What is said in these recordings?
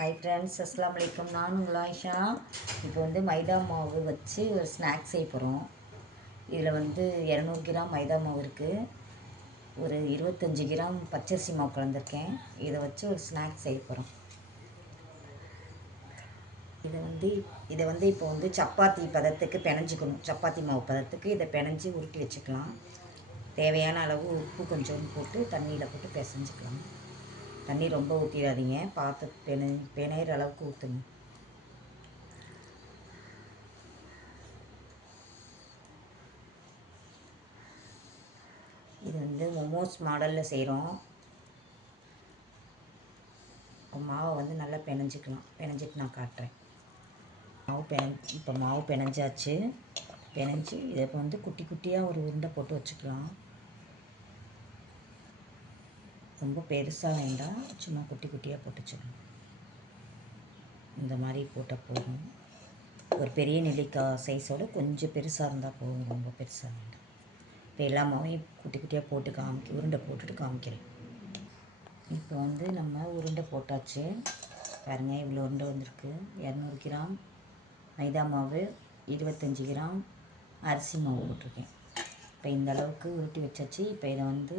Hi friends, அஸ்ஸலாமு அலைக்கும். நான் உங்கள் ஆயிஷா. இப்போ வந்து மைதா மாவு வச்சு ஒரு ஸ்நாக்ஸ் செய்ய போகிறோம். இதில் வந்து 200 கிராம் மைதா மாவு இருக்குது, ஒரு 25 கிராம் பச்சரிசி மாவு கலந்துருக்கேன். இதை வச்சு ஒரு ஸ்நாக்ஸ் செய்ய போகிறோம். இதை வந்து இப்போ வந்து சப்பாத்தி பதத்துக்கு பிணைஞ்சிக்கணும். சப்பாத்தி மாவு பதத்துக்கு இதை பிணைஞ்சி உருட்டி வச்சுக்கலாம். தேவையான அளவு உப்பு கொஞ்சோண்டு போட்டு தண்ணியில் போட்டு பிசைஞ்சிக்கலாம். தண்ணி ரொம்ப ஊற்றிடாதீங்க, பார்த்து பிணையிற அளவுக்கு ஊற்றுங்க. இது வந்து மோமோஸ் மாடலில் செய்கிறோம். மாவை வந்து நல்லா பிணைஞ்சிக்கலாம். பிணைஞ்சிட்டு நான் காட்டுறேன். இப்போ மாவு பிணைஞ்சாச்சு. பிணைஞ்சி இதை வந்து குட்டி குட்டியாக ஒரு உருண்டை போட்டு வச்சுக்கலாம். ரொம்ப பெருசாக வேண்டாம், சும்மா குட்டி குட்டியாக போட்டு வச்சுக்கணும். இந்த மாதிரி போட்டால் போதும். ஒரு பெரிய நெல்லிக்காய் சைஸோடு கொஞ்சம் பெருசாக இருந்தால் போதும், ரொம்ப பெருசாக வேண்டாம். இப்போ எல்லா மாவையும் குட்டி குட்டியாக போட்டு உருண்டை போட்டுட்டு காமிக்கிறேன். இப்போ வந்து நம்ம உருண்டை போட்டாச்சு. பாருங்கள், இவ்வளோ உருண்டை வந்திருக்கு. 200 கிராம் மைதா மாவு, 25 கிராம் அரிசி மாவு போட்டிருக்கேன். இப்போ இந்த அளவுக்கு உருட்டி வச்சாச்சு. இப்போ இதை வந்து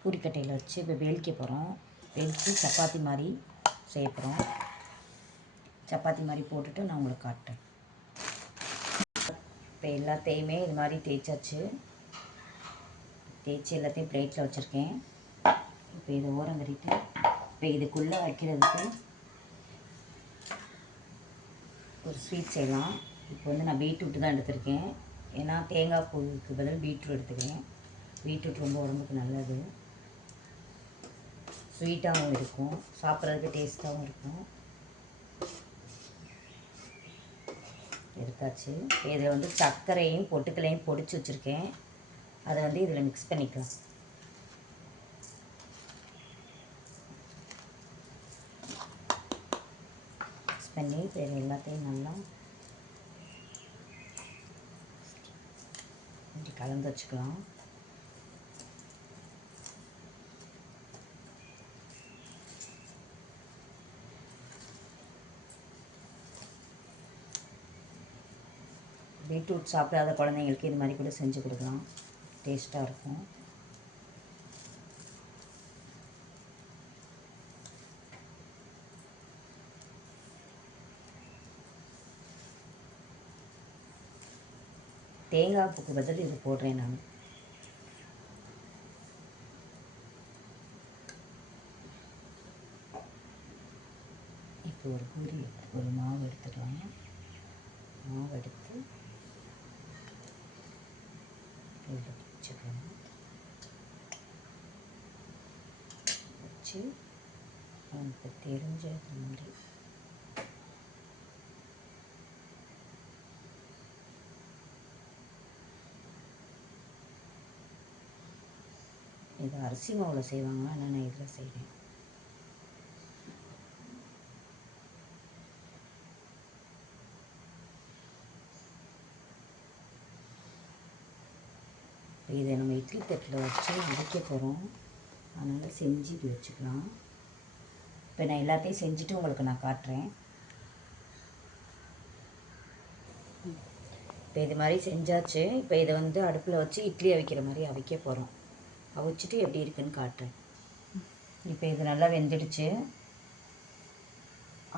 பூரிக்கட்டையில் வச்சு இப்போ வேலிக்க போகிறோம். வேலித்து சப்பாத்தி மாதிரி செய்ய போகிறோம். சப்பாத்தி மாதிரி போட்டுட்டு நான் உங்களுக்கு காட்டுறேன். இப்போ எல்லாத்தையுமே இது மாதிரி தேய்ச்சாச்சு. தேய்ச்சி எல்லாத்தையும் பிளேட்டில் வச்சுருக்கேன். இப்போ இதை ஓரம் கட்டிட்டு இப்போ இதுக்குள்ளே வைக்கிறதுக்கு ஒரு ஸ்வீட் செய்யலாம். இப்போ வந்து நான் பீட்ரூட் தான் எடுத்திருக்கேன். ஏன்னா தேங்காய் பூவுக்கு பதில் பீட்ரூட் எடுத்துக்கிறேன். பீட்ரூட் ரொம்ப உடம்புக்கு நல்லது, ஸ்வீட்டாகவும் இருக்கும், சாப்பிட்றதுக்கு டேஸ்ட்டாகவும் இருக்கும். எடுத்தாச்சு. இதில் வந்து சர்க்கரையும் பொட்டுக்களையும் பொடிச்சு வச்சுருக்கேன். அதை வந்து இதில் மிக்ஸ் பண்ணிக்கலாம். மிக்ஸ் பண்ணி இப்போ எல்லாத்தையும் நல்லா கலந்து வச்சுக்கலாம். பீட்ரூட் சாப்பிடாத குழந்தைங்களுக்கு இது மாதிரி கூட செஞ்சு கொடுக்கலாம், டேஸ்ட்டாக இருக்கும். தேங்காய் பூக்கு பதில் இது போடுறேன் நான். இப்போ ஒரு மாவு எடுத்துக்கலாம். மாவு எடுத்து இதில் வச்சுக்கலாம். வச்சு நமக்கு தெரிஞ்ச மாதிரி இது அரிசி மாவில் செய்வாங்க, ஆனால் நான் இதில் செய்கிறேன். இதை நம்ம இட்லி தட்டில் வச்சு அரைக்க போகிறோம். அதனால் செஞ்சு இப்படி வச்சுக்கலாம். இப்போ நான் எல்லாத்தையும் செஞ்சுட்டு உங்களுக்கு நான் காட்டுறேன். இப்போ இது மாதிரி செஞ்சாச்சு. இப்போ இதை வந்து அடுப்பில் வச்சு இட்லி அவிக்கிற மாதிரி அவிக்க போகிறோம். அவிச்சிட்டு எப்படி இருக்குன்னு காட்டுறேன். இப்போ இது நல்லா வெந்துடுச்சு.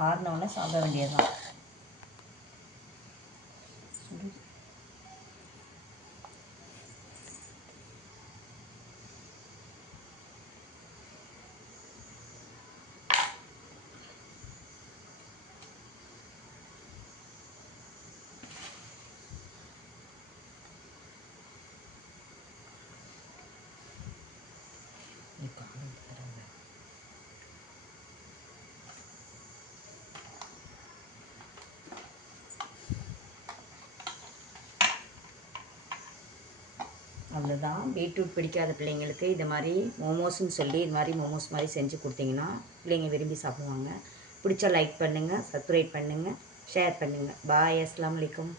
ஆறினோடனே சாப்பிட வேண்டியதுதான். அவ்வளோதான். பீட்ரூட் பிடிக்காத பிள்ளைங்களுக்கு இது மாதிரி மோமோஸ்ன்னு சொல்லி இது மாதிரி மோமோஸ் மாதிரி செஞ்சு கொடுத்தீங்கன்னா பிள்ளைங்க விரும்பி சாப்பிடுவாங்க. பிடிச்சா லைக் பண்ணுங்கள், சப்ஸ்கிரைப் பண்ணுங்கள், ஷேர் பண்ணுங்கள். பாய், அஸ்ஸலாமு அலைக்கும்.